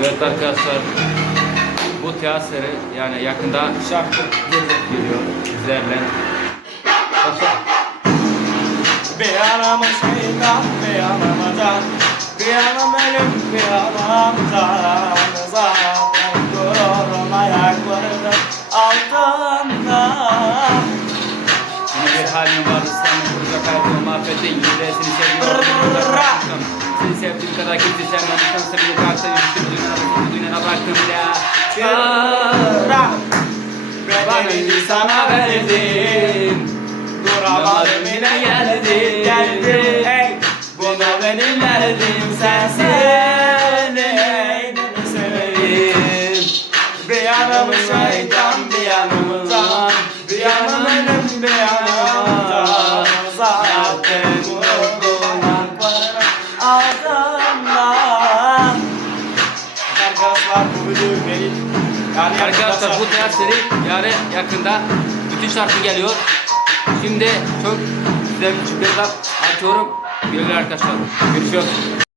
Evet arkadaşlar bu teatri yani yakında Şarkı geliyor. sizlerle. Başla. Bir yanım şeytan, bir ayaklarının altında Yine bir halim vardı sen kuracak hayatımı mahvettin seviyorum bıraktım Seni sevdiğim kadar kimse ya Çırak Bedeni sana verdim. Duramadım yine geldim. Geldim. Hey Bu da benim derdim. Sensin. Ey seveyim. Bir yanım şeytan bir yanım can. Bir yanım ölüm bir yanım can. Zaten vurdular altında Arkadaşlar bu video benim yani Arkadaşlar bu teatri yarın yakında bütün şarkı geliyor. Şimdi çok güzel bir açıyorum Güle güle arkadaşlar. Görüşürüz